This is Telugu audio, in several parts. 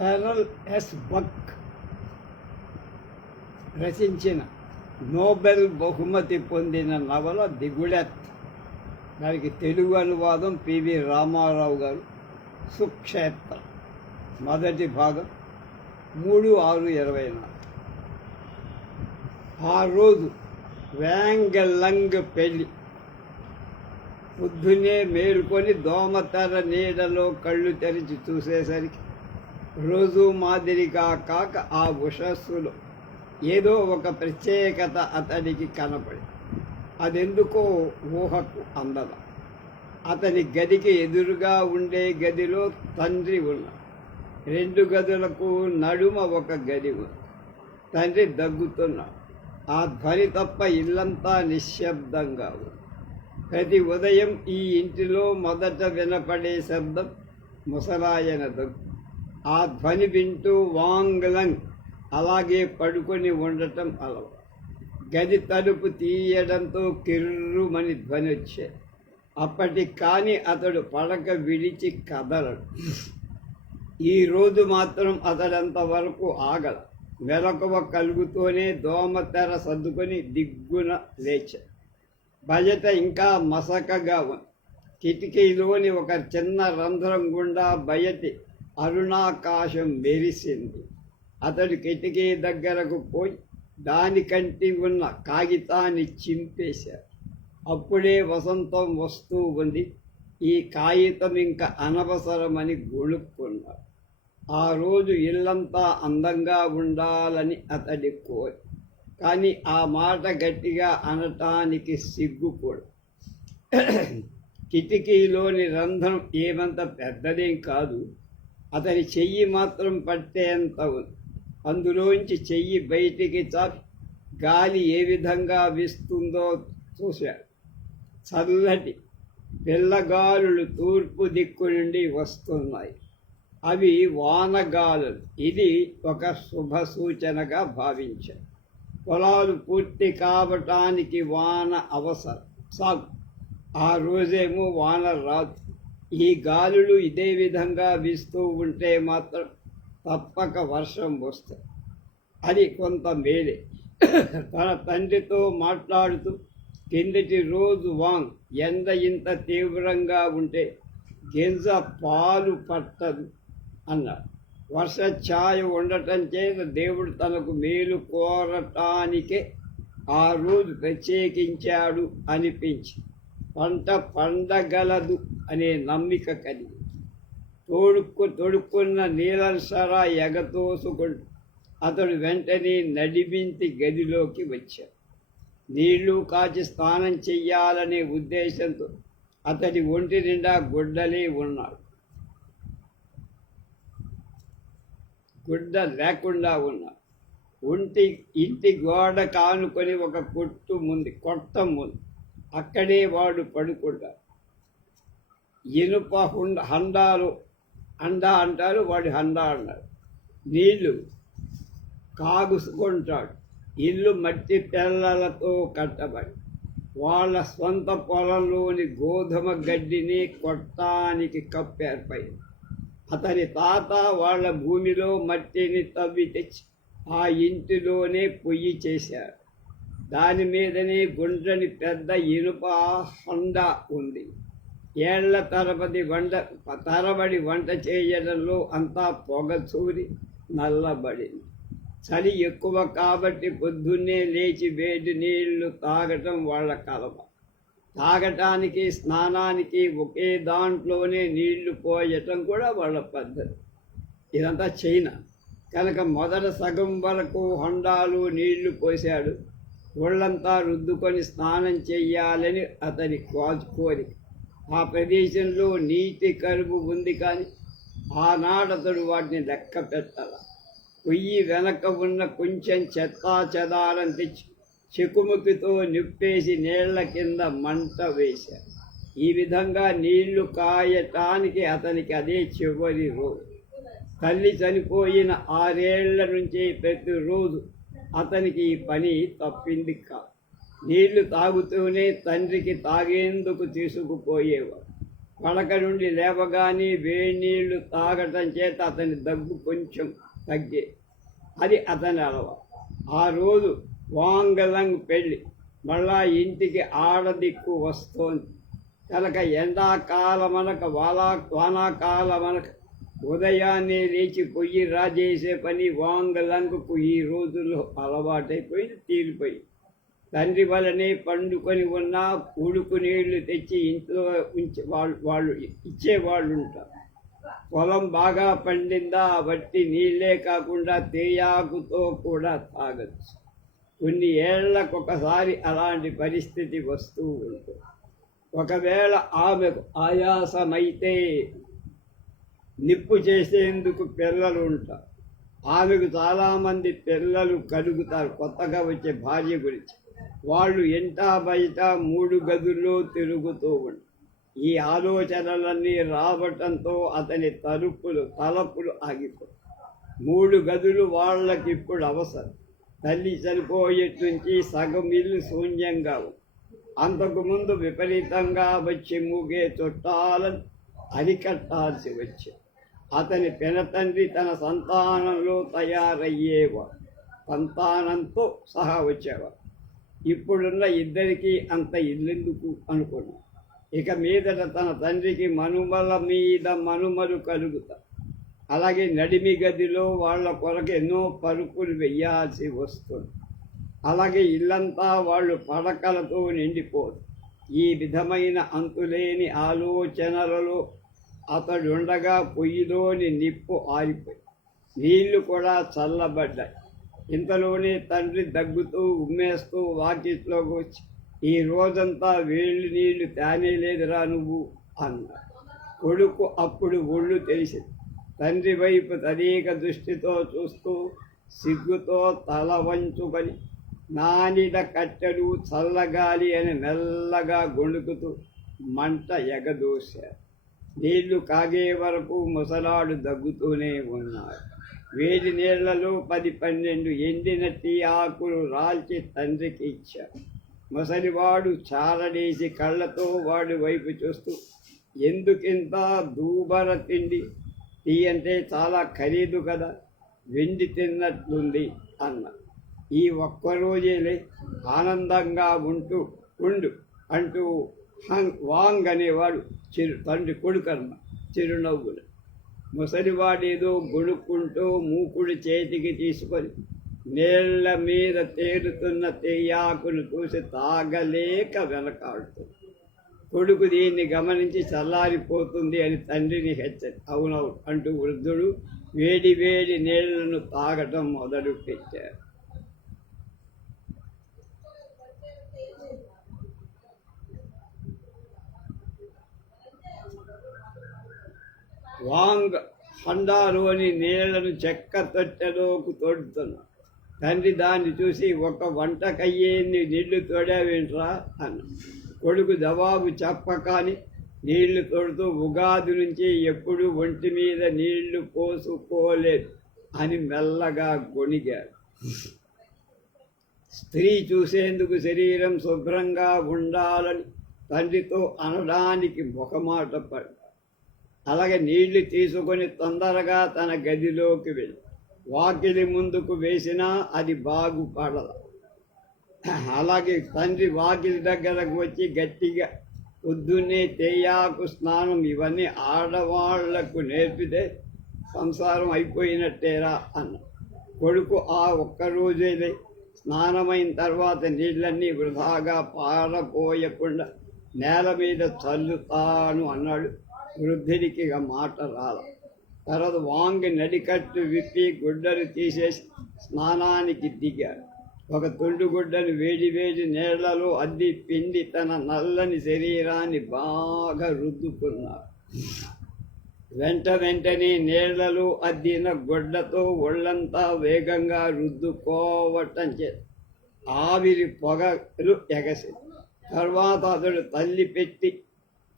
హెరల్ ఎస్ బక్ రచించిన నోబెల్ బహుమతి పొందిన నవల దిగుళెత్ దానికి తెలుగు అనువాదం పివి రామారావు గారు. సుక్షేత్ర. మొదటి భాగం మూడు ఆరు ఇరవై నాలుగు. ఆ రోజు వ్యాంగలంగ్ పెళ్ళి పొద్దునే మేలుకొని దోమతెర నీడలో కళ్ళు తెరిచి చూసేసరికి రోజు మాదిరిగా కాక ఆ ఉషస్సులో. ఏదో ఒక ప్రత్యేకత అతనికి కనపడి. అదెందుకో ఊహకు అందద. అతని గదికి ఎదురుగా ఉండే గదిలో తండ్రి ఉన్న. రెండు గదులకు నడుమ ఒక గది ఉంది. తండ్రి దగ్గుతున్నాడు ఆ ధ్వని తప్ప ఇల్లంతా నిశ్శబ్దంగా ఉంది. ప్రతి ఉదయం ఈ ఇంటిలో మొదట వినపడే శబ్దం ముసలాయన దగ్గు. ఆ ధ్వని వింటూ వాంగ్లంగ్ అలాగే పడుకొని ఉండటం అలవాటు. గది తలుపు తీయడంతో కిర్రుమని ధ్వని వచ్చే. అప్పటి కానీ అతడు పడక విడిచి కదలడు. ఈ రోజు మాత్రం అతడంత వరకు ఆగల. మెలకువ కలుగుతూనే దోమతెర సర్దుకొని దిగ్గున లేచ. బయట ఇంకా మసకగా ఉంది. కిటికీలోని ఒక చిన్న రంధ్రం గుండా బయటి అరుణాకాశం మెరిసింది. అతడు కిటికీ దగ్గరకు పోయి దానికంటి ఉన్న కాగితాన్ని చింపేశారు అప్పుడే వసంతం వస్తూ ఉంది. ఈ కాగితం ఇంకా అనవసరమని గొణుక్కున్నాడు. ఆ రోజు ఇల్లంతా అందంగా ఉండాలని అతడి కోరి. కానీ ఆ మాట గట్టిగా అనటానికి సిగ్గు కూడా. కిటికీలోని రంధ్రం ఏమంత పెద్దదేం కాదు. అతని చెయ్యి మాత్రం పట్టేంత ఉంది అందులోంచి చెయ్యి బయటికి చాపి గాలి ఏ విధంగా వీస్తుందో చూశాడు. చల్లటి పిల్లగాలులు తూర్పు దిక్కు నుండి వస్తున్నాయి. అవి వానగాలులు. ఇది ఒక శుభ సూచనగా భావించాడు పొలాలు పూర్తి కావటానికి వాన అవసరం. సాగు ఆ రోజేమో వాన రాదు. ఈ గాలులు ఇదే విధంగా వీస్తూ ఉంటే మాత్రం తప్పక వర్షం వస్తుంది. అది కొంత మేలే. తన తండ్రితో మాట్లాడుతూ కిందటి రోజు వాంగ్ ఎండ ఇంత తీవ్రంగా ఉంటే గింజ పాలు పట్టదు అన్నాడు. వర్ష ఛాయ ఉండటం చేత దేవుడు తనకు మేలు కోరటానికే ఆ రోజు ప్రత్యేకించాడు అనిపించి పంట పండగలదు అనే నమ్మిక కలిగి తోడుక్కు తొడుక్కున్న నీలసరా ఎగతోసుకుంటూ అతడు వెంటనే నడిమింటి గదిలోకి వచ్చాడు. నీళ్ళు కాచి స్నానం చెయ్యాలనే ఉద్దేశంతో అతడి ఒంటి నిండా గుడ్డలే ఉన్నాడు. గుడ్డ లేకుండా ఉన్నాడు. ఒంటి ఇంటి గోడ కానుకొని ఒక కొట్టు ముందు కొట్టం ఉంది అక్కడే వాడు పడుకుంటాడు. ఇనుప హుండ హండాలు అండా అంటారు వాడి హండా అన్నారు నీళ్ళు కాగుసుకుంటాడు. ఇల్లు మట్టి తెల్లలతో కట్టబడి వాళ్ళ స్వంత పొలంలోని గోధుమ గడ్డిని కొట్టానికి కప్పేర్పై అతని తాత వాళ్ళ భూమిలో మట్టిని తవ్వి తెచ్చి ఆ ఇంటిలోనే పొయ్యి చేశారు. దాని మీదనే గుండ్రని పెద్ద ఇనుప హండ ఉంది. ఏళ్ళ తరబడి వంట తరబడి వంట చేయడంలో అంతా పొగ చూరి నల్లబడింది. చలి ఎక్కువ కాబట్టి పొద్దున్నే లేచి వేడి నీళ్ళు తాగటం వాళ్ళ కలవ. తాగటానికి స్నానానికి ఒకే దాంట్లోనే నీళ్ళు పోయటం కూడా వాళ్ళ పద్ధతి. ఇదంతా చైనా. కనుక మొదట సగం వరకు హొండాలు నీళ్ళు పోశాడు. ఒళ్ళంతా రుద్దుకొని స్నానం చెయ్యాలని అతని కోరిక. ఆ ప్రదేశంలో నీటి కరువు ఉంది కానీ ఆనాడతడు వాటిని లెక్క పెట్టాల. పొయ్యి వెనక ఉన్న కొంచెం చెత్తా చెదారం తెచ్చి చెకుముకితో నిప్పేసి నీళ్ళ కింద మంట వేశారు ఈ విధంగా నీళ్ళు కాయటానికి అతనికి అదే చివరి రోజు. తల్లి చనిపోయిన ఆరేళ్ళ నుంచి ప్రతిరోజు అతనికి ఈ పని తప్పింది కాదు నీళ్ళు తాగుతూనే తండ్రికి తాగేందుకు తీసుకుపోయేవాడు. పడక నుండి లేవగానే వేడి నీళ్ళు తాగటం చేత అతని దగ్గు కొంచెం తగ్గే. అది అతని అలవాటు ఆ రోజు వాంగలంగ్ పెళ్ళి మళ్ళా ఇంటికి ఆడదిక్కు వస్తోంది. కనుక ఎండాకాలమనక వాలా వానాకాలమనక ఉదయాన్నే లేచి పొయ్యి రాజేసే పని వాంగలంకకు ఈ రోజుల్లో అలవాటైపోయింది తీరిపోయి తండ్రి వలనే పండుకొని ఉన్నా కూడుకు నీళ్ళు తెచ్చి ఇంట్లో ఉంచి వాళ్ళు వాళ్ళు ఇచ్చేవాళ్ళు ఉంటారు పొలం బాగా పండిందా బట్టి నీళ్ళే కాకుండా తేయాకుతో కూడా తాగచ్చు. కొన్ని ఏళ్ళకొకసారి అలాంటి పరిస్థితి వస్తూ ఉంటుంది. ఒకవేళ ఆమెకు ఆయాసమైతే నిప్పు చేసేందుకు పిల్లలు ఉంటారు ఆమెకు చాలామంది పిల్లలు కలుగుతారు కొత్తగా వచ్చే భార్య గురించి. వాళ్ళు ఎంటా బయట మూడు గదుల్లో తిరుగుతూ ఉంటారు ఈ ఆలోచనలన్నీ రావటంతో అతని తలుపులు తలపులు ఆగిపోయి. మూడు గదులు వాళ్ళకి ఇప్పుడు అవసరం. తల్లి చనిపోయేటి నుంచి సగం ఇల్లు శూన్యంగా ఉంది. అంతకుముందు విపరీతంగా వచ్చి మూగే చుట్టాలను అరికట్టాల్సి వచ్చింది. అతని పెనతండ్రి తన సంతానంలో తయారయ్యేవాడు. సంతానంతో సహా వచ్చేవాడు. ఇప్పుడున్న ఇద్దరికీ అంత ఇల్లెందుకు అనుకున్నాం ఇక మీదట తన తండ్రికి మనుమల మీద మనుమలు కలుగుతారు అలాగే నడిమి గదిలో వాళ్ళ కొరకు ఎన్నో పరుపులు వెయ్యాల్సి వస్తుంది. అలాగే ఇల్లంతా వాళ్ళు పడకలతో నిండిపోదు. ఈ విధమైన అంతులేని ఆలోచనలలో అతడుండగా పొయ్యిలోని నిప్పు ఆరిపోయి నీళ్ళు కూడా చల్లబడ్డాయి. ఇంతలోనే తండ్రి దగ్గుతూ ఉమ్మేస్తూ వాకిట్లోకి వచ్చి ఈ రోజంతా వేళ్ళు నీళ్ళు తేనేలేదురా నువ్వు అన్నాడు. కొడుకు అప్పుడు ఒళ్ళు తెలిసింది. తండ్రి వైపు తదేక దృష్టితో చూస్తూ సిగ్గుతో తల వంచుకొని నానిడ కట్టెడు చల్లగాలి అని మెల్లగా గొణుకుతూ మంట ఎగదోశారు నీళ్ళు కాగే వరకు ముసలాడు దగ్గుతూనే ఉన్నారు. వేడి నీళ్ళలో పది పన్నెండు ఎండిన టీ ఆకులు రాల్చి తండ్రికి ఇచ్చారు. ముసలివాడు చారడేసి కళ్ళతో వాడి వైపు చూస్తూ ఎందుకింత దూబర తిండి? టీ అంటే చాలా ఖరీదు కదా వెండి తిన్నట్లుంది అన్న. ఈ ఒక్కరోజేలే ఆనందంగా ఉంటూ ఉండు అంటూ హంగ్ వాంగ్ అనేవాడు చిరు తండ్రి కొడుకన్న చిరునవ్వులు. ముసలివాడేదో గొడుక్కుంటూ మూకుడు చేతికి తీసుకొని నీళ్ళ మీద తేలుతున్న తెయ్యాకును చూసి తాగలేక వెనకాడుతుంది కొడుకు దీన్ని గమనించి చల్లారిపోతుంది అని తండ్రిని హెచ్చరి అవునవును అంటూ వృద్ధుడు వేడి వేడి నీళ్ళను తాగటం మొదలు పెట్టారు వాంగ్ హండాలోని నీళ్ళను చెక్క తొట్టెలోకి తోడుతున్నాడు తండ్రి దాన్ని చూసి ఒక వంటకయ్యేన్ని నీళ్ళు తోడావేంట్రా అన్న. కొడుకు జవాబు చెప్పకాని నీళ్ళు తోడుతూ ఉగాది నుంచి ఎప్పుడు ఒంటి మీద నీళ్ళు పోసుకోలేదు అని మెల్లగా గొణిగాడు. స్త్రీ చూసేందుకు శరీరం శుభ్రంగా ఉండాలని తండ్రితో అనడానికి ముఖమాట పడ్డాడు. అలాగే నీళ్ళు తీసుకొని తొందరగా తన గదిలోకి వెళ్ళి. వాకిలి ముందుకు వేసినా అది బాగుపడదు అలాగే తండ్రి వాకిలి దగ్గరకు వచ్చి గట్టిగా పొద్దున్నే తేయాకు స్నానం ఇవన్నీ ఆడవాళ్ళకు నేర్పితే సంసారం అయిపోయినట్టేరా అన్న కొడుకు ఆ ఒక్కరోజేలే స్నానమైన తర్వాత నీళ్ళన్నీ వృధాగా పారపోయకుండా నేల మీద చల్లుతాను అన్నాడు. వృద్ధుడికి ఇక మాట రాల. తర్వాత వాంగి నడికట్టు విప్పి గుడ్డలు తీసేసి స్నానానికి దిగాడు ఒక తుండు గుడ్డను వేడి వేడి నీళ్ళలో అద్ది పిండి తన నల్లని శరీరాన్ని బాగా రుద్దుకున్నాడు వెంట వెంటనే నీళ్ళలో అద్దిన గుడ్డతో ఒళ్ళంతా వేగంగా రుద్దుకోవటం చే ఆవిరి పొగలు ఎగసి తర్వాత అతడు తల్లి పెట్టి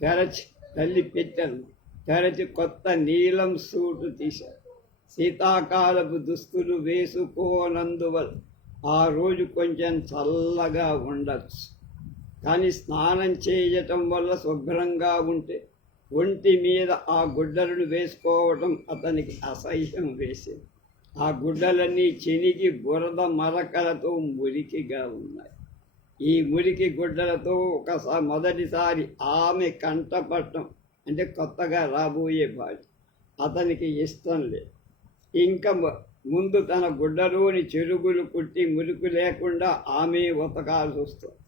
తెరచి తల్లి పెట్టారు తెరచి కొత్త నీలం సూటు తీశారు శీతాకాలపు దుస్తులు వేసుకోనందువల్ల ఆ రోజు కొంచెం చల్లగా ఉండొచ్చు. కానీ స్నానం చేయటం వల్ల శుభ్రంగా ఉంటే ఒంటి మీద ఆ గుడ్డలను వేసుకోవటం అతనికి అసహ్యం వేసింది. ఆ గుడ్డలన్నీ చెనిగి బురద మరకలతో మురికిగా ఉన్నాయి. ఈ మురికి గుడ్డలతో ఒకసారి మొదటిసారి ఆమె కంటపట్టం అంటే కొత్తగా రాబోయే భార్య. అతనికి ఇష్టం లేదు ఇంకా ముందు తన గుడ్డలోని చెరుగులు పుట్టి మురికి లేకుండా ఆమె ఉతకాల్సి వస్తుంది.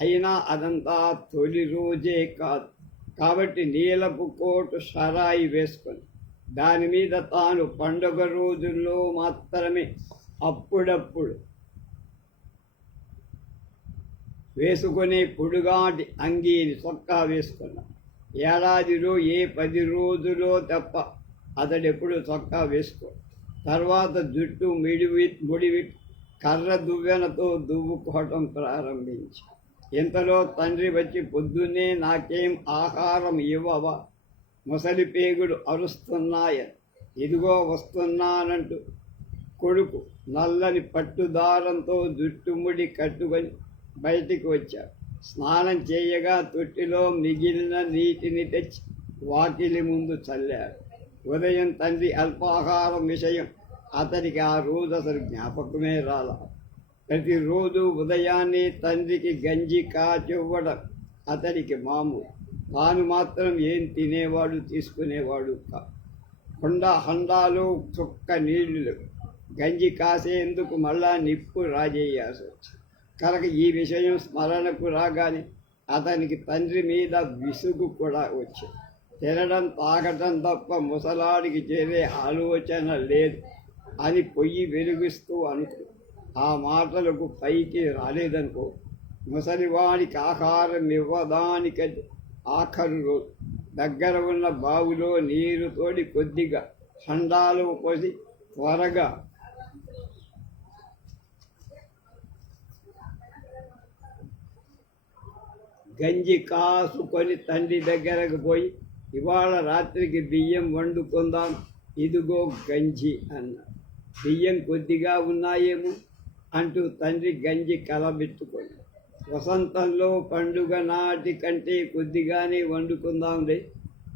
అయినా అదంతా తొలి రోజే కాదు. కాబట్టి నీలపు కోటు షరాయి వేసుకొని దాని మీద తాను పండుగ రోజుల్లో మాత్రమే అప్పుడప్పుడు వేసుకుని పొడుగాటి అంగీని చొక్కా వేసుకున్నాడు ఏడాదిలో ఏ పది రోజులో తప్ప అతడెప్పుడు చొక్కా వేసుకో తర్వాత జుట్టు మిడివి ముడివి కర్ర దువ్వెనతో దువ్వుకోవటం ప్రారంభించి. ఇంతలో తండ్రి వచ్చి పొద్దున్నే నాకేం ఆహారం ఇవ్వవా? ముసలి పేగుడు అరుస్తున్నాయ? ఇదిగో వస్తున్నానంటూ కొడుకు నల్లని పట్టుదారంతో జుట్టుముడి కట్టుకొని బయటికి వచ్చాడు స్నానం చేయగా తొట్టిలో మిగిలిన నీటిని తెచ్చి వాకిలి ముందు చల్లారు. ఉదయం తండ్రి అల్పాహారం విషయం అతనికి ఆ రోజు అసలు జ్ఞాపకమే రాల. ప్రతిరోజు ఉదయాన్నే తండ్రికి గంజి కాచివ్వడం అతనికి మామూలు. తాను మాత్రం ఏం తినేవాడు తీసుకునేవాడు కా. కొండ హండాలు చుక్క నీళ్ళు గంజి కాసేందుకు మళ్ళా నిప్పు రాజేయాల్సి వచ్చింది కనుక ఈ విషయం స్మరణకు రాగానే అతనికి తండ్రి మీద విసుగు కూడా వచ్చింది తినడం తాగటం తప్ప ముసలాడికి చేరే ఆలోచన లేదు అని పొయ్యి వెలుగుస్తూ అనుకో ఆ మాటలకు పైకి రాలేదనుకో ముసలివాడికి ఆహారం ఇవ్వడానికది ఆఖరు రోజు దగ్గర ఉన్న బావులో నీరు తోడి కొద్దిగా హండాలు పోసి త్వరగా గంజి కాసుకొని తండ్రి దగ్గరకు పోయి ఇవాళ రాత్రికి బియ్యం వండుకుందాం ఇదిగో గంజి అన్నాడు. బియ్యం కొద్దిగా ఉన్నాయేమో అంటూ తండ్రి గంజి కలబెట్టుకొని వసంతంలో పండుగ నాటి కంటే కొద్దిగానే వండుకుందాంలే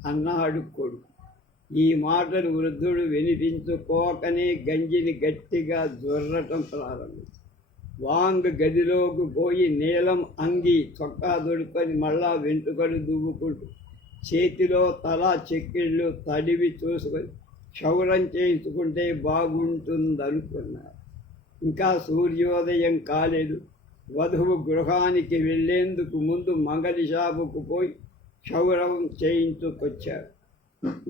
అన్నాడు కొడుకు. ఈ మాటలు వృద్ధుడు వినిపించుకోకనే గంజిని గట్టిగా జొర్రటం ప్రారంభించాడు. వాంగ్ గదిలోకి పోయి నీలం అంగి చొక్కా దొడుకొని మళ్ళా వెంట్రుకలు దువ్వుకుంటూ చేతిలో తల చెక్కిళ్ళు తడివి చూసుకొని క్షౌరం చేయించుకుంటే బాగుంటుందనుకున్నారు. ఇంకా సూర్యోదయం కాలేదు. వధువు గృహానికి వెళ్ళేందుకు ముందు మంగలి షాపుకు పోయి క్షౌరం చేయించుకొచ్చారు.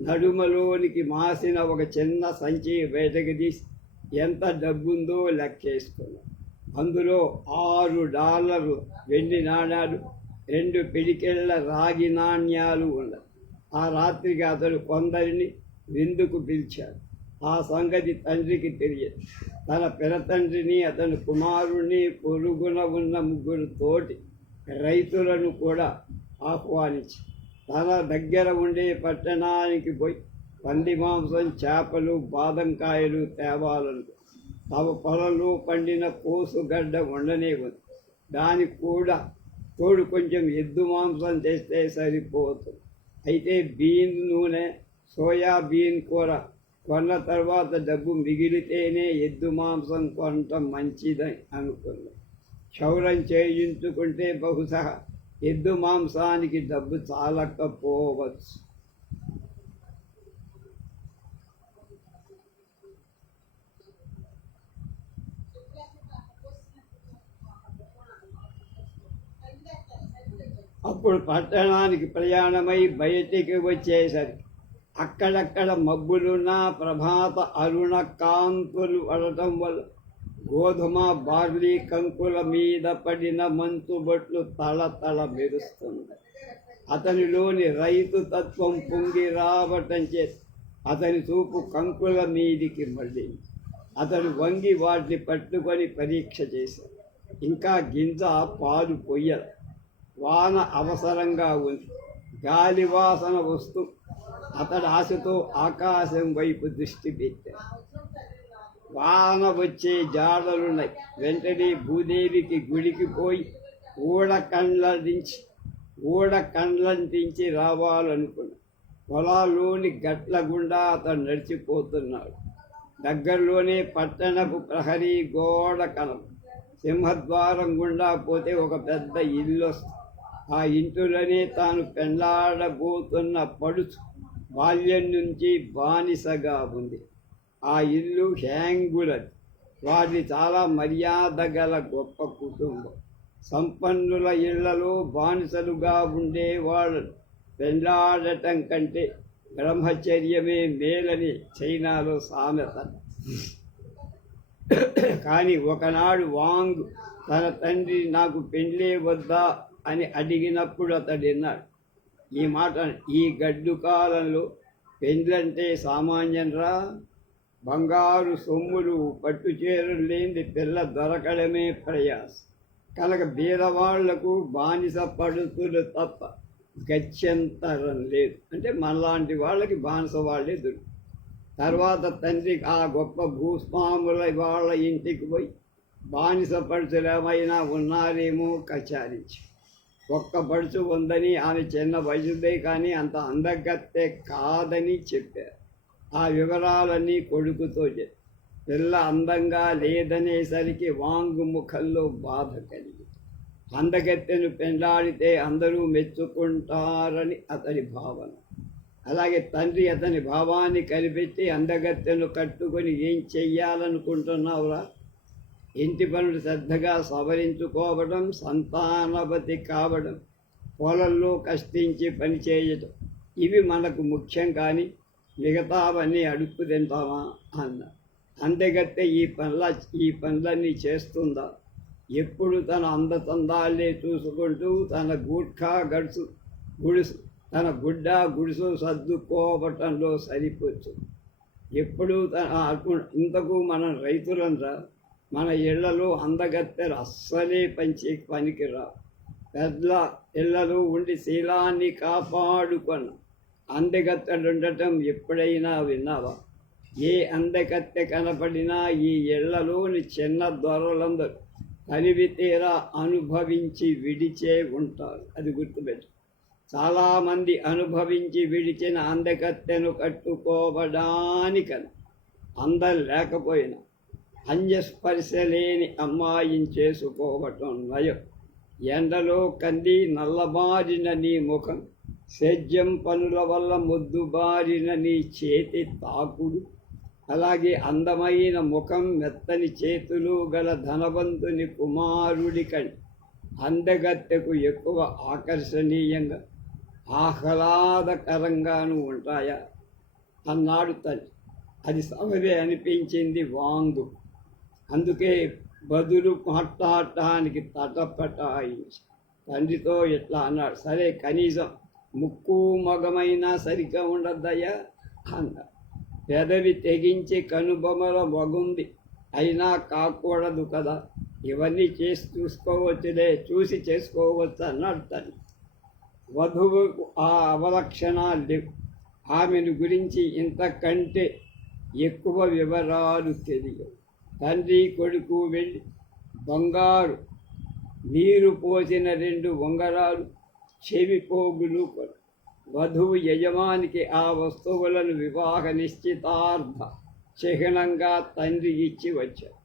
నడుమలోనికి మాసిన ఒక చిన్న సంచి బయటకు తీసి ఎంత డబ్బుందో లెక్కేసుకున్నాం అందులో ఆరు డాలర్లు వెండి నాణాలు రెండు పిడికెళ్ళ రాగి నాణ్యాలు ఉన్నాయి ఆ రాత్రికి అతడు కొందరిని విందుకు పిలిచాడు. ఆ సంగతి తండ్రికి తెలియదు. తన పెరతండ్రిని అతని కుమారుణ్ణి పొరుగున ఉన్న ముగ్గురు తోటి రైతులను కూడా ఆహ్వానించి తన దగ్గర ఉండే పట్టణానికి పోయి పంది మాంసం చేపలు బాదంకాయలు తేవాలను తమ పొలంలో పండిన కోసుగడ్డ ఉండనే ఉంది. దానికి కూడా తోడు కొంచెం ఎద్దు మాంసం తెస్తే సరిపోతుంది. అయితే బీన్ నూనె సోయాబీన్ కూర కొన్న తర్వాత డబ్బు మిగిలితేనే ఎద్దు మాంసం కొనటం మంచిదని అనుకున్నాం. క్షౌరం చేయించుకుంటే బహుశా ఎద్దు మాంసానికి డబ్బు చాలకపోవచ్చు. అప్పుడు పట్టణానికి ప్రయాణమై బయటికి వచ్చేసరికి అక్కడక్కడ మబ్బులున్న ప్రభాత అరుణ కాంతులు పడటం వల్ల గోధుమ బార్లీ కంకుల మీద పడిన మంచు బొట్లు తల తల మెరుస్తుంది. అతనిలోని రైతు తత్వం పొంగి రావటం చేసి అతని చూపు కంకుల మీదికి మళ్ళింది. అతడు వంగి వాటిని పట్టుకొని పరీక్ష చేశాడు. ఇంకా గింజ పాలు పొయ్యదు వాన అవసరంగా ఉంది. గాలి వాసన వస్తూ అతడు ఆశతో ఆకాశం వైపు దృష్టి పెట్టాడు వాన వచ్చే జాడలున్నాయి. వెంటనే భూదేవికి గుడికి పోయి ఊడ కండ్ల నుంచి ఊడ కండ్లంటించి రావాలనుకున్నాడు. పొలాల్లోని గట్ల గుండా అతను నడిచిపోతున్నాడు. దగ్గరలోనే పట్టణపు ప్రహరీ గోడ కలం సింహద్వారం గుండా పోతే ఒక పెద్ద ఇల్లు వస్తుంది. ఆ ఇంటిలోనే తాను పెండ్లాడబోతున్న పడుచు బాల్యం నుంచి బానిసగా ఉంది. ఆ ఇల్లు హ్యాంగులది. వారిది చాలా మర్యాద గల గొప్ప కుటుంబం. సంపన్నుల ఇళ్ళలో బానిసలుగా ఉండేవాళ్ళు పెండ్లాడటం కంటే బ్రహ్మచర్యమే మేలని చైనాలో సామెత. కానీ ఒకనాడు వాంగ్ తన తండ్రి నాకు పెళ్ళే వద్దా? అని అడిగినప్పుడు అతడు విన్నాడు ఈ మాట ఈ గడ్డు కాలంలో పెండ్లంటే సామాన్యంరా? బంగారు సొమ్ములు పట్టు చీరలు లేని పిల్ల దొరకడమే ప్రయాస. కనుక బీదవాళ్ళకు బానిస పడుతులు తప్ప గత్యంతరం లేదు. అంటే మనలాంటి వాళ్ళకి బానిస వాళ్ళే దొరుకు తర్వాత తండ్రి ఆ గొప్ప భూస్వాముల వాళ్ళ ఇంటికి పోయి బానిస పడుతులేమైనా ఏమైనా ఉన్నారేమో కచారించి. ఒక్క పడుచు ఉందని ఆమె చిన్న వయసుదే కానీ అంత అందగత్తే కాదని చెప్పారు ఆ వివరాలన్నీ కొడుకుతో చెప్పి పిల్ల అందంగా లేదనేసరికి వాంగు ముఖంలో బాధ కలిగి. అందగత్తెను పెండాడితే అందరూ మెచ్చుకుంటారని అతని భావన. అలాగే తండ్రి అతని భావాన్ని కనిపెట్టి అందగత్తెను కట్టుకొని ఏం చెయ్యాలనుకుంటున్నావురా? ఇంటి పనులు శ్రద్ధగా సవరించుకోవడం సంతానవతి కావడం పొలంలో కష్టించి పని చేయటం ఇవి మనకు ముఖ్యం కానీ మిగతావన్నీ అడుక్కు తింటామా అన్న. అందగత్తె ఈ పనుల ఈ పనులన్నీ చేస్తుందా? ఎప్పుడు తన అందచందాలే చూసుకుంటూ తన గూడ్ఖా గడుసు గుడుసు తన గుడ్డ గుడుసు సర్దుకోవటంలో సరిపోచ్చు. ఎప్పుడు తన ఇంతకు మనం రైతులంతా మన ఇళ్ళలో అందగత్తెలు అస్సలే పంచి పనికిరా. పెద్ద ఇళ్ళలో ఉండి శీలాన్ని కాపాడుకొన. అందగత్తెలు ఉండటం ఎప్పుడైనా విన్నావా? ఏ అందకత్తె కనపడినా ఈ ఇళ్ళలోని చిన్న దొరలందరూ కలివి తీరా అనుభవించి విడిచే ఉంటారు. అది గుర్తుపెట్టు. చాలామంది అనుభవించి విడిచిన అందకత్తెను కట్టుకోవడానికని అందరు లేకపోయినా అంజస్పర్శ లేని అమ్మాయిని చేసుకోవటం నయం. ఎండలో కంది నల్లబారిన నీ ముఖం సేద్యం పనుల వల్ల ముద్దుబారిన నీ చేతి తాకుడు. అలాగే అందమైన ముఖం మెత్తని చేతులు గల ధనవంతుని కుమారుడి కంటే అందగత్తెకు ఎక్కువ ఆకర్షణీయంగా ఆహ్లాదకరంగాను ఉంటాయా? అన్నాడు తల్లి. అది సవదే అనిపించింది వాంగు. అందుకే బదులు మాట్లాడటానికి తటపటాయించి తండ్రితో ఇట్లా అన్నాడు? సరే కనీసం ముక్కు మగమైనా సరిగ్గా ఉండద్దయ్యా అన్నాడు. పెదవి తెగించి కనుబొమల మగుంది. అయినా కాకూడదు కదా. ఇవన్నీ చేసి చూసుకోవచ్చులే చూసి చేసుకోవచ్చు అన్నాడు తండ్రి వధువుకు ఆ అవలక్షణాలు లేవు. ఆమెను గురించి ఇంతకంటే ఎక్కువ వివరాలు తెలియవు. తండ్రి కొడుకు వెళ్ళి బంగారు నీరు పోసిన రెండు ఉంగరాలు చెవి పోగులు వధువు యజమానికి ఆ వస్తువులను వివాహ నిశ్చితార్థ చిహ్నంగా తండ్రి ఇచ్చి వచ్చారు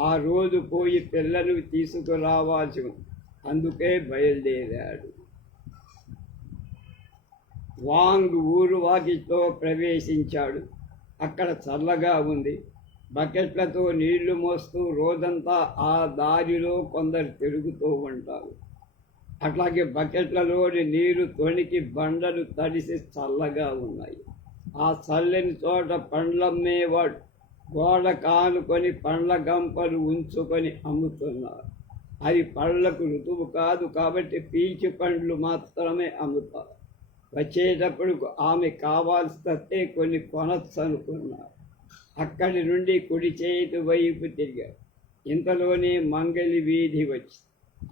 ఆ రోజు పోయి పిల్లను తీసుకురావాల్సి ఉంది. అందుకే బయలుదేరాడు. వాంగ్ ఊరువాకితో ప్రవేశించాడు. అక్కడ చల్లగా ఉంది. బకెట్లతో నీళ్ళు మోస్తూ రోజంతా ఆ దారిలో కొందరు తిరుగుతూ ఉంటారు. అట్లాగే బకెట్లలోని నీరు తొణికి బండలు తడిసి చల్లగా ఉన్నాయి. ఆ చల్లని చోట పండ్లమ్మేవాడు గోడ కానుకొని పండ్ల గంపలు ఉంచుకొని అమ్ముతున్నారు. అది పళ్ళకు ఋతువు కాదు కాబట్టి పీచు పండ్లు మాత్రమే అమ్ముతారు. వచ్చేటప్పుడు ఆమె కావాల్సి తస్తే కొన్ని కొనచ్చు అనుకున్నారు. అక్కడి నుండి కుడి చేతి వైపు తిరిగాడు. ఇంతలోనే మంగలి వీధి వచ్చి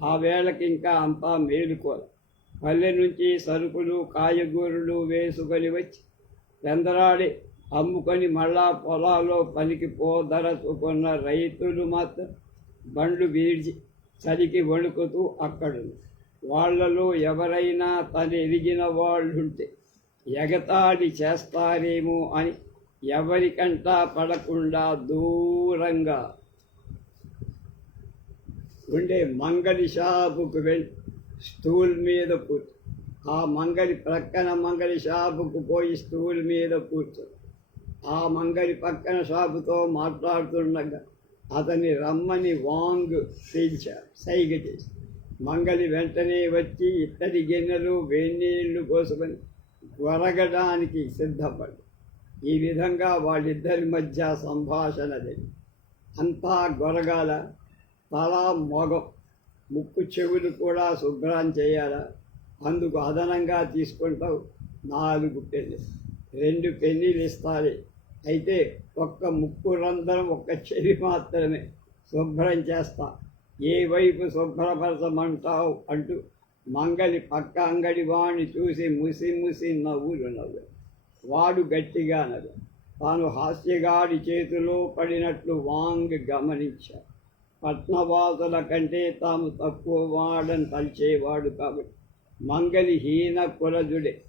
ఆ వేళకి ఇంకా అంతా మేలుకోరు పల్లె నుంచి సరుకులు కాయగూరలు వేసుకొని వచ్చి పెందరాడి అమ్ముకొని మళ్ళా పొలాల్లో పనికి పోదరచుకున్న రైతులు మాత్రం బండ్లు వీడ్చి చలికి వణుకుతూ అక్కడ వాళ్ళలో ఎవరైనా తను ఎరిగిన వాళ్ళుంటే ఎగతాడి చేస్తారేమో అని ఎవరికంటా పడకుండా దూరంగా. ఉండే మంగలి షాపుకు వెళ్ళి స్టూల్ మీద కూర్చు. ఆ మంగలి ప్రక్కన మంగలి షాపుకు పోయి స్టూల్ మీద కూర్చు. ఆ మంగలి పక్కన షాపుతో మాట్లాడుతుండగా అతని రమ్మని వాంగ్ పీల్చారు సైగ చేసి. మంగలి వెంటనే వచ్చి ఇత్తడి గిన్నెలు వేన్నీళ్ళు కోసుకొని త్వరగడానికి సిద్ధపడి ఈ విధంగా వాళ్ళిద్దరి మధ్య సంభాషణది అంతా గొరగాల తల మొగం ముక్కు చెవులు కూడా శుభ్రం చేయాలా? అందుకు అదనంగా తీసుకుంటావు. నాలుగు పెళ్ళి రెండు పెన్నీలు ఇస్తాలి. అయితే ఒక్క ముక్కు రంధ్రం ఒక్క చెవి మాత్రమే శుభ్రం చేస్తా. ఏ వైపు శుభ్రపరచమంటావు అంటూ మంగలి పక్క అంగడి వాణ్ణి చూసి ముసి ముసి నవ్వులు నవ్వు. వాడు గట్టిగా నడు తాను హాస్యగాడి చేతిలో పడినట్లు వాంగ్ గమనించాడు. పట్నవాసుల కంటే తాము తక్కువ వాడని తలిచేవాడు కాబట్టి. మంగలి హీన కులజుడే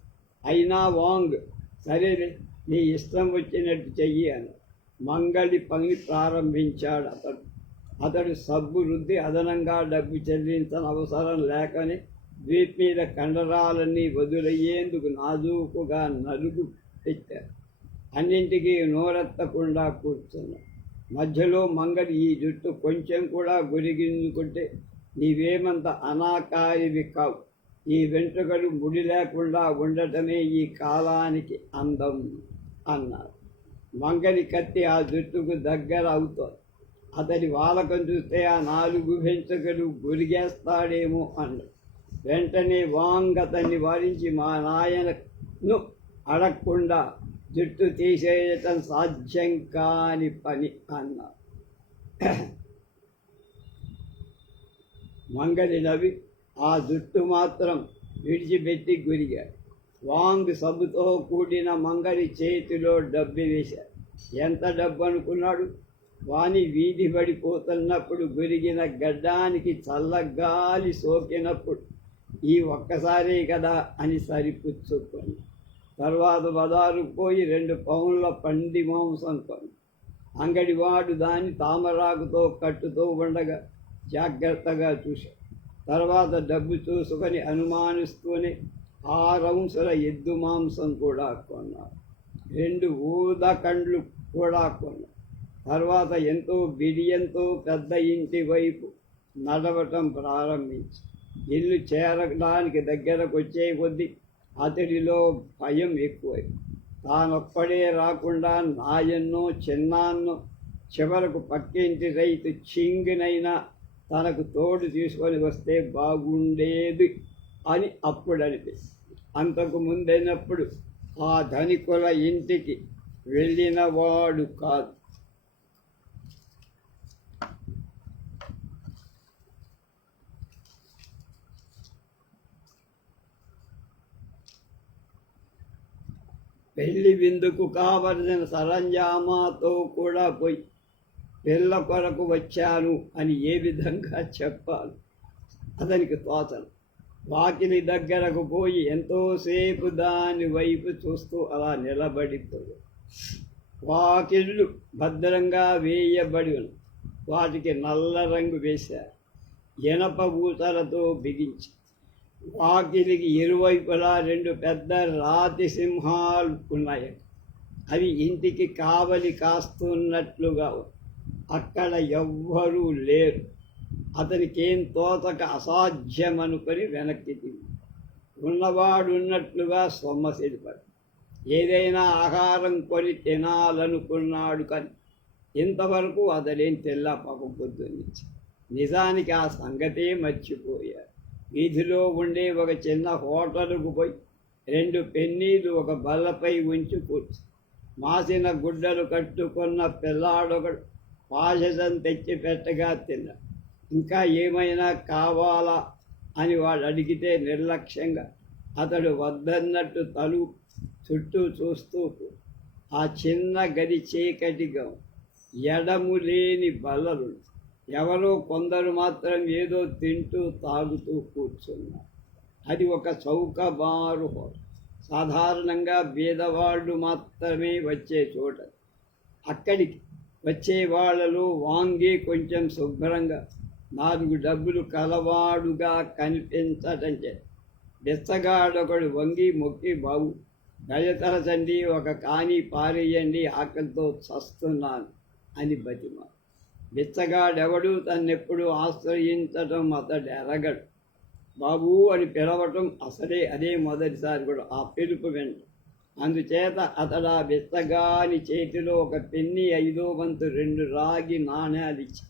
అయినా వాంగ్ సరేలే నీ ఇష్టం వచ్చినట్టు చెయ్యి అని. మంగళి పని ప్రారంభించాడు అతడు. అతడు సబ్బు రుద్ది అదనంగా డబ్బు చెల్లించని అవసరం లేకని ద్వీప్ మీద కండరాలన్నీ వదిలయ్యేందుకు నాజూకుగా నలుగు పెట్టారు. అన్నింటికీ నోరెత్తకుండా కూర్చున్నా. మధ్యలో మంగలి ఈ జుట్టు కొంచెం కూడా గురిగిందుకుంటే నీవేమంత అనాకారివి కావు. ఈ వెంట్రుకలు ముడి లేకుండా ఉండటమే ఈ కాలానికి అందం అన్నారు. మంగలి కత్తి ఆ జుట్టుకు దగ్గర అవుతోంది. అతడి వాలకం చూస్తే ఆ నాలుగు వెంట్రుకలు గురిగేస్తాడేమో అన్నాడు. వెంటనే వాంగ్ అతన్ని వారించి మా నాయనను అడగకుండా జుట్టు తీసేయటం సాధ్యం కాని పని అన్నారు మంగలి నవి ఆ జుట్టు మాత్రం విడిచిపెట్టి గురిగాడు. వాంగ్ సబ్బుతో కూడిన మంగలి చేతిలో డబ్బు వేశాడు. ఎంత డబ్బు అనుకున్నాడు? వాని వీధి పడిపోతున్నప్పుడు గురిగిన గడ్డానికి చల్లగాలి సోకినప్పుడు ఈ ఒక్కసారే కదా అని సరిపుచ్చుకున్నాడు. తర్వాత బజారు పోయి రెండు పౌన్ల పండి మాంసం కొని అంగడివాడు దాన్ని తామరాకుతో కట్టుతూ ఉండగా జాగ్రత్తగా చూశాడు. తర్వాత డబ్బు చూసుకొని అనుమానిస్తూనే ఆరంశల ఎద్దు మాంసం కూడా కొన్నారు రెండు ఊద కండ్లు కూడా కొన్నారు తర్వాత ఎంతో బిడియంతో పెద్ద ఇంటి వైపు నడవటం ప్రారంభించి ఇల్లు చేరడానికి దగ్గరకు వచ్చే కొద్దీ అతడిలో భయం ఎక్కువై. తానొక్కడే రాకుండా నాయన్నో చిన్నాన్నో చివరకు పక్కింటి రైతు చింగినైనా తనకు తోడు తీసుకొని వస్తే బాగుండేది అని అప్పుడు అనిపిస్తుంది అంతకు ముందైనప్పుడు ఆ ధనికుల ఇంటికి వెళ్ళినవాడు కాదు. పెళ్ళి విందుకు కావలసిన సరంజామాతో కూడా పోయి పిల్ల కొరకు వచ్చాను అని ఏ విధంగా చెప్పాలి? అతనికి తోచను. వాకిలి దగ్గరకు పోయి ఎంతోసేపు దాని వైపు చూస్తూ అలా నిలబడిపోయి వాకిళ్ళు భద్రంగా వేయబడి వాటికి నల్ల రంగు వేశారు. ఇనప ఊతలతో బిగించి వాకిలికి ఇరువైపులా రెండు పెద్ద రాతి సింహాలు ఉన్నాయి. అవి ఇంటికి కావలి కాస్తున్నట్లుగా అక్కడ ఎవ్వరూ లేరు. అతనికేం తోతక అసాధ్యమనుకొని వెనక్కి తిరిగి ఉన్నవాడు ఉన్నట్లుగా సొమ్మసిలిపడు ఏదైనా ఆహారం కొని తినాలనుకున్నాడు కానీ ఇంతవరకు అతడేం తెల్ల పాప పొద్దున్నుంచి. నిజానికి ఆ సంగతే మర్చిపోయారు వీధిలో ఉండే ఒక చిన్న హోటలుకు పోయి రెండు పెన్నీలు ఒక బల్లపై ఉంచి కూర్చు. మాసిన గుడ్డలు కట్టుకున్న పిల్లాడొకడు పాశసం తెచ్చి పెట్టగా తిన్నాడు ఇంకా ఏమైనా కావాలా అని వాడు అడిగితే నిర్లక్ష్యంగా అతడు వద్దన్నట్టు తలు చుట్టూ చూస్తూ ఆ చిన్న గది చీకటిగా ఎడము లేని బల్లలు ఎవరో కొందరు మాత్రం ఏదో తింటూ తాగుతూ కూర్చున్నారు. అది ఒక చౌక బారు సాధారణంగా బీదవాళ్ళు మాత్రమే వచ్చే చోట. అక్కడికి వచ్చే వాళ్ళలో వాంగి కొంచెం శుభ్రంగా నాలుగు డబ్బులు కలవాడుగా కనిపించటం చేత బెచ్చగాడొకడు వంగి మొక్కి బాబు దయతరచండి ఒక కాని పారేయండి ఆకలితో చస్తున్నాను అని బతిమారు బిచ్చగాడెవడు తన్నెప్పుడు ఆశ్రయించటం అతడు ఎరగడు. బాబు అని పిలవటం అసలే అదే మొదటిసారి కూడా ఆ పిలుపు వెంట. అందుచేత అతడు ఆ బిచ్చగాని చేతిలో ఒక పెన్ని ఐదో వంతు రెండు రాగి నాణ్యాలు ఇచ్చి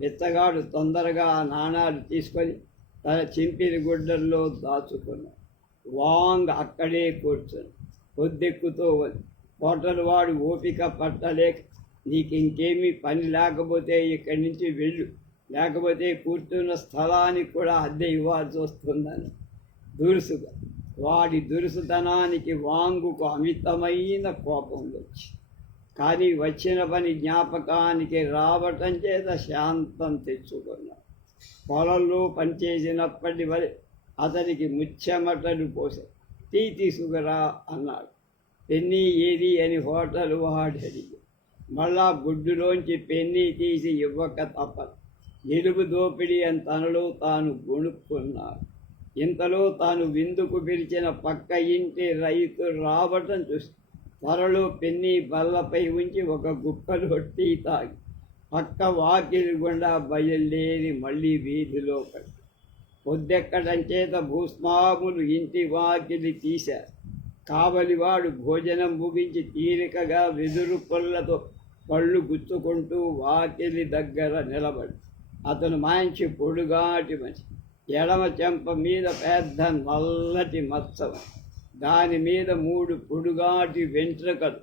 బిచ్చగాడు తొందరగా ఆ నాణాలు తీసుకొని తన చింపిరి గుడ్డల్లో దాచుకున్నాడు. వాంగ్ అక్కడే కూర్చొని పొద్దెక్కుతూ వచ్చి హోటల్ వాడు ఓపిక పట్టలేక నీకు ఇంకేమీ పని లేకపోతే ఇక్కడి నుంచి వెళ్ళు. లేకపోతే కూర్చున్న స్థలానికి కూడా అద్దె ఇవ్వాల్సి వస్తుందని దురుసుగా. వాడి దురుసుతనానికి వాంగుకు అమితమైన కోపం వచ్చి. కానీ వచ్చిన పని జ్ఞాపకానికి రావటం చేత శాంతం తెచ్చుకున్నాడు. పొలంలో పనిచేసినప్పటి వరే అతనికి ముచ్చెమటలు పోసాడు టీ తీసుకురా అన్నాడు. ఎన్ని ఏది అని హోటల్ వాడి మళ్ళా గుడ్డులోంచి పెన్ని తీసి ఇవ్వక తప్పదు. నిలుపు దోపిడీ అని తనలో తాను గొణుక్కున్నాడు. ఇంతలో తాను విందుకు పిలిచిన పక్క ఇంటి రైతు రావటం చూసి త్వరలో పెన్ని బల్లపై ఉంచి ఒక గుక్కలో టీ తాగి పక్క వాకిలి గుండా బయలుదేరి మళ్ళీ వీధిలో పడి పొద్దెక్కడం చేత భూస్వాములు ఇంటి వాకిలి తీశారు. కావలివాడు భోజనం ముగించి తీరికగా వెదురు పొల్లతో పళ్ళు గుచ్చుకుంటూ వాకిలి దగ్గర నిలబడి. అతను మంచి పొడుగాటి మనిషి. ఎడమ చెంప మీద పెద్ద నల్లటి మచ్చ. దాని మీద మూడు పొడుగాటి వెంట్రుకలు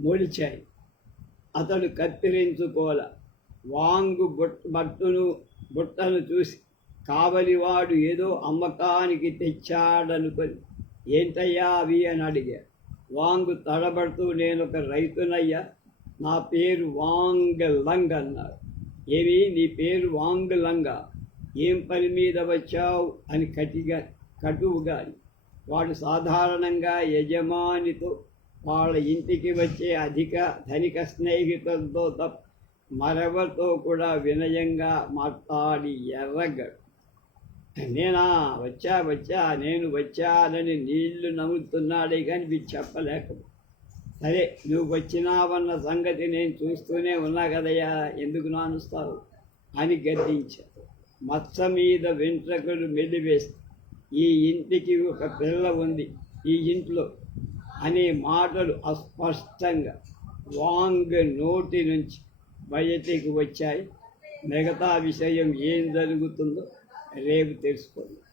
మొలిచాయి. అతడు కత్తిరించుకోల. వాంగు బుట్ బట్టును బుట్టను చూసి కావలివాడు ఏదో అమ్మకానికి తెచ్చాడనుకొని ఏంటయ్యా అవి? అని అడిగాడు. వాంగు తడబడుతూ నేను ఒక రైతునయ్యా. నా పేరు వాంగ్ లంగ్ అన్నాడు ఏమి? నీ పేరు వాంగ్ లంగ ఏం పని మీద వచ్చావు? అని కటిగా కటువుగా వాడు సాధారణంగా యజమానితో వాళ్ళ ఇంటికి వచ్చే అధిక ధనిక స్నేహితులతో తప్ప మరెవరితో కూడా వినయంగా మాట్లాడి ఎర్రగడు. నేనా? వచ్చా వచ్చా నేను వచ్చానని నీళ్ళు నమ్ముతున్నాడే కానీ మీరు చెప్పలేక సరే నువ్వు వచ్చినావన్న సంగతి నేను చూస్తూనే ఉన్నా కదయ్యా ఎందుకు నానుస్తావు? అని గద్దించా మచ్చ మీద వెంట్రుకలు మెల్లివేస్తే ఈ ఇంటికి ఒక పిల్ల ఉంది ఈ ఇంట్లో అనే మాటలు అస్పష్టంగా వాంగ్ నోటి నుంచి బయటికి వచ్చాయి. మిగతా విషయం ఏం జరుగుతుందో రేపు తెలుసుకోండి.